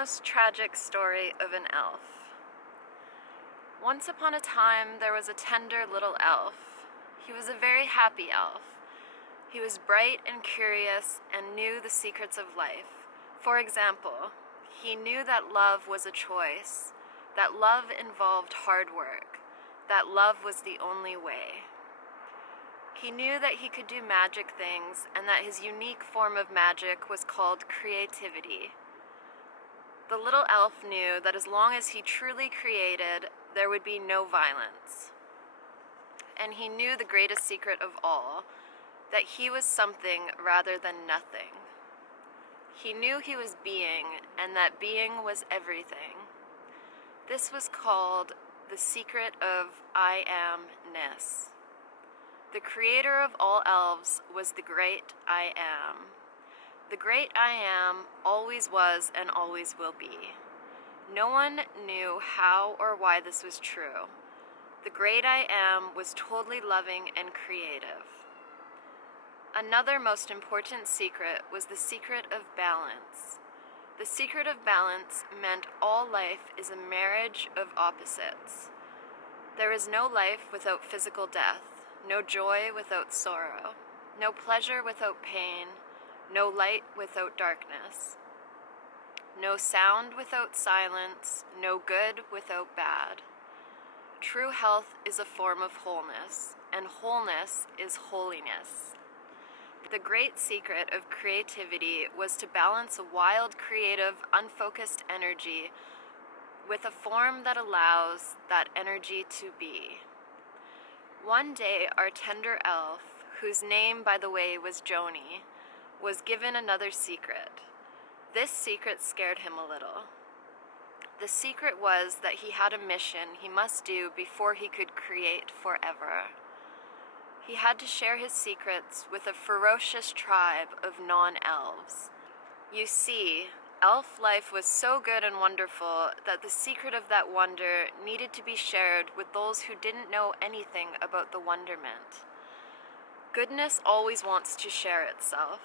almost tragic story of an elf. Once upon a time, there was a tender little elf. He was a very happy elf. He was bright and curious and knew the secrets of life. For example, he knew that love was a choice, that love involved hard work, that love was the only way. He knew that he could do magic things and that his unique form of magic was called creativity. The little elf knew that as long as he truly created, there would be no violence. And he knew the greatest secret of all, that he was something rather than nothing. He knew he was being, and that being was everything. This was called the secret of I amness. The creator of all elves was the great I am. The great I am always was and always will be. No one knew how or why this was true. The great I am was totally loving and creative. Another most important secret was the secret of balance. The secret of balance meant all life is a marriage of opposites. There is no life without physical death, no joy without sorrow, no pleasure without pain, no light without darkness, no sound without silence, no good without bad. True health is a form of wholeness, and wholeness is holiness. The great secret of creativity was to balance a wild, creative, unfocused energy with a form that allows that energy to be. One day, our tender elf, whose name, by the way, was Joni, was given another secret. This secret scared him a little. The secret was that he had a mission he must do before he could create forever. He had to share his secrets with a ferocious tribe of non-elves. You see, elf life was so good and wonderful that the secret of that wonder needed to be shared with those who didn't know anything about the wonderment. Goodness always wants to share itself.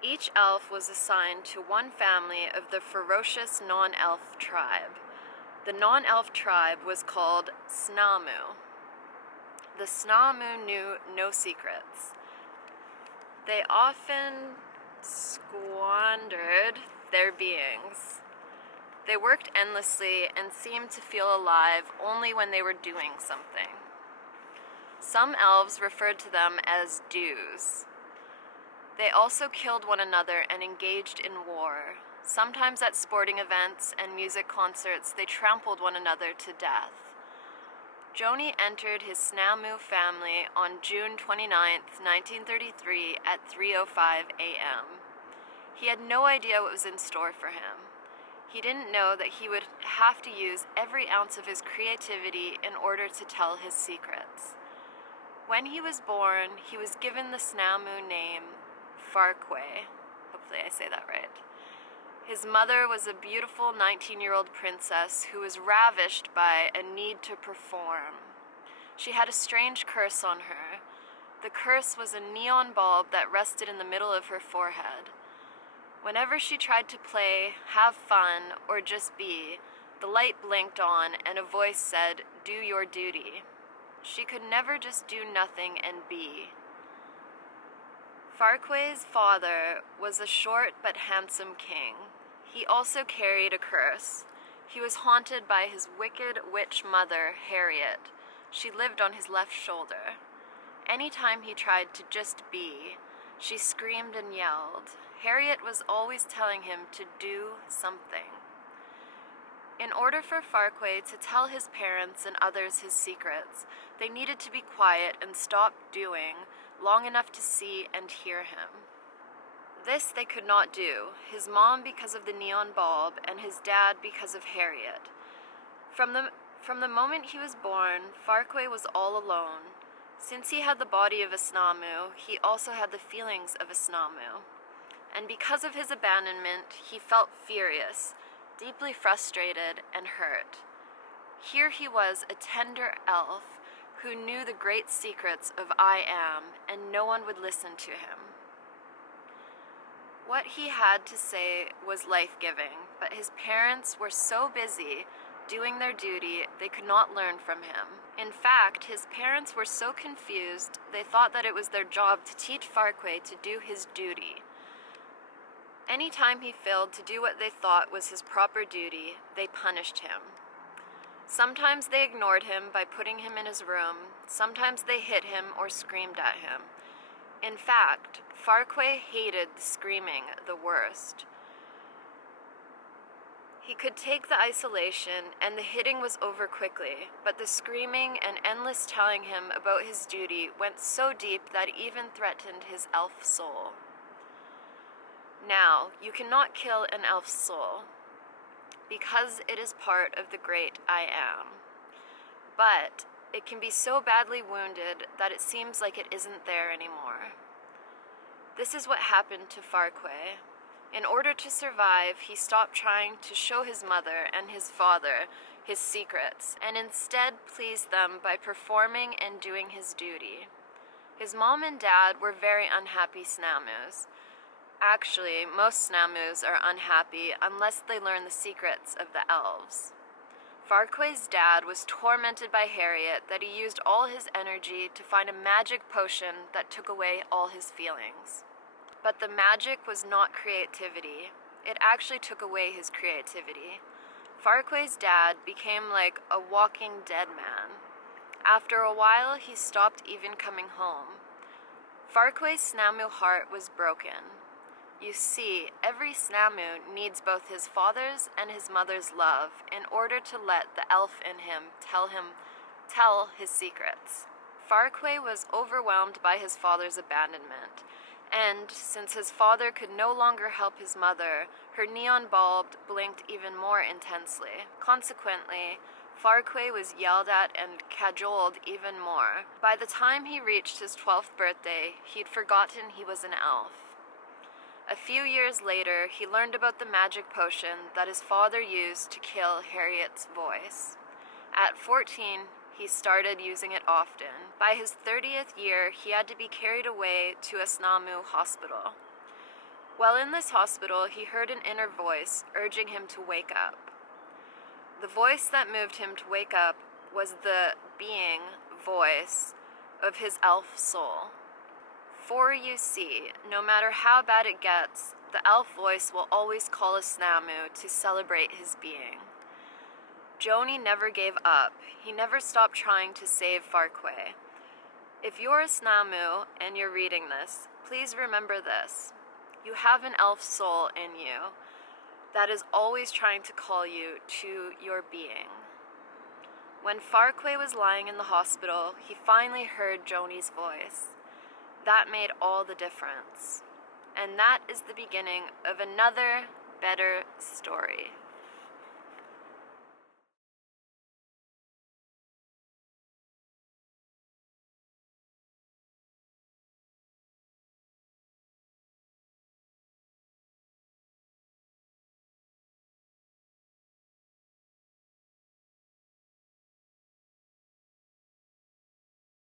Each elf was assigned to one family of the ferocious non-elf tribe. The non-elf tribe was called Snamu. The Snamu knew no secrets. They often squandered their beings. They worked endlessly and seemed to feel alive only when they were doing something. Some elves referred to them as dews. They also killed one another and engaged in war. Sometimes at sporting events and music concerts, they trampled one another to death. Joni entered his Snamu family on June 29, 1933 at 3:05 a.m. He had no idea what was in store for him. He didn't know that he would have to use every ounce of his creativity in order to tell his secrets. When he was born, he was given the Snamu name Farquae. Hopefully I say that right. His mother was a beautiful 19-year-old princess who was ravished by a need to perform. She had a strange curse on her. The curse was a neon bulb that rested in the middle of her forehead. Whenever she tried to play, have fun, or just be, the light blinked on and a voice said, "Do your duty." She could never just do nothing and be. Farquae's father was a short but handsome king. He also carried a curse. He was haunted by his wicked witch mother, Harriet. She lived on his left shoulder. Anytime he tried to just be, she screamed and yelled. Harriet was always telling him to do something. In order for Farquae to tell his parents and others his secrets, they needed to be quiet and stop doing long enough to see and hear him. This they could not do, his mom because of the neon bulb and his dad because of Harriet. From the moment he was born, Farquae was all alone. Since he had the body of a Snamu, he also had the feelings of a Snamu. And because of his abandonment, he felt furious, deeply frustrated and hurt. Here he was, a tender elf who knew the great secrets of I am, and no one would listen to him. What he had to say was life-giving, but his parents were so busy doing their duty they could not learn from him. In fact, his parents were so confused they thought that it was their job to teach Farquaad to do his duty. Anytime he failed to do what they thought was his proper duty, they punished him. Sometimes they ignored him by putting him in his room, sometimes they hit him or screamed at him. In fact, Farquaad hated the screaming the worst. He could take the isolation and the hitting was over quickly, but the screaming and endless telling him about his duty went so deep that it even threatened his elf soul. Now, you cannot kill an elf's soul, because it is part of the great I am. But it can be so badly wounded that it seems like it isn't there anymore. This is what happened to Farquaad. In order to survive, he stopped trying to show his mother and his father his secrets, and instead pleased them by performing and doing his duty. His mom and dad were very unhappy Snamus. Actually, most Snamus are unhappy unless they learn the secrets of the elves. Farquaad's dad was tormented by Harriet that he used all his energy to find a magic potion that took away all his feelings. But the magic was not creativity. It actually took away his creativity. Farquaad's dad became like a walking dead man. After a while, he stopped even coming home. Farquaad's Snamu heart was broken. You see, every Snamu needs both his father's and his mother's love in order to let the elf in him tell his secrets. Farquaad was overwhelmed by his father's abandonment, and since his father could no longer help his mother, her neon bulb blinked even more intensely. Consequently, Farquaad was yelled at and cajoled even more. By the time he reached his 12th birthday, he'd forgotten he was an elf. A few years later, he learned about the magic potion that his father used to kill Harriet's voice. At 14, he started using it often. By his 30th year, he had to be carried away to a Snamu hospital. While in this hospital, he heard an inner voice urging him to wake up. The voice that moved him to wake up was the being voice of his elf soul. For you see, no matter how bad it gets, the elf voice will always call a Snamu to celebrate his being. Joni never gave up. He never stopped trying to save Farquaad. If you're a Snamu and you're reading this, please remember this. You have an elf soul in you that is always trying to call you to your being. When Farquaad was lying in the hospital, he finally heard Joni's voice. That made all the difference. And that is the beginning of another better story.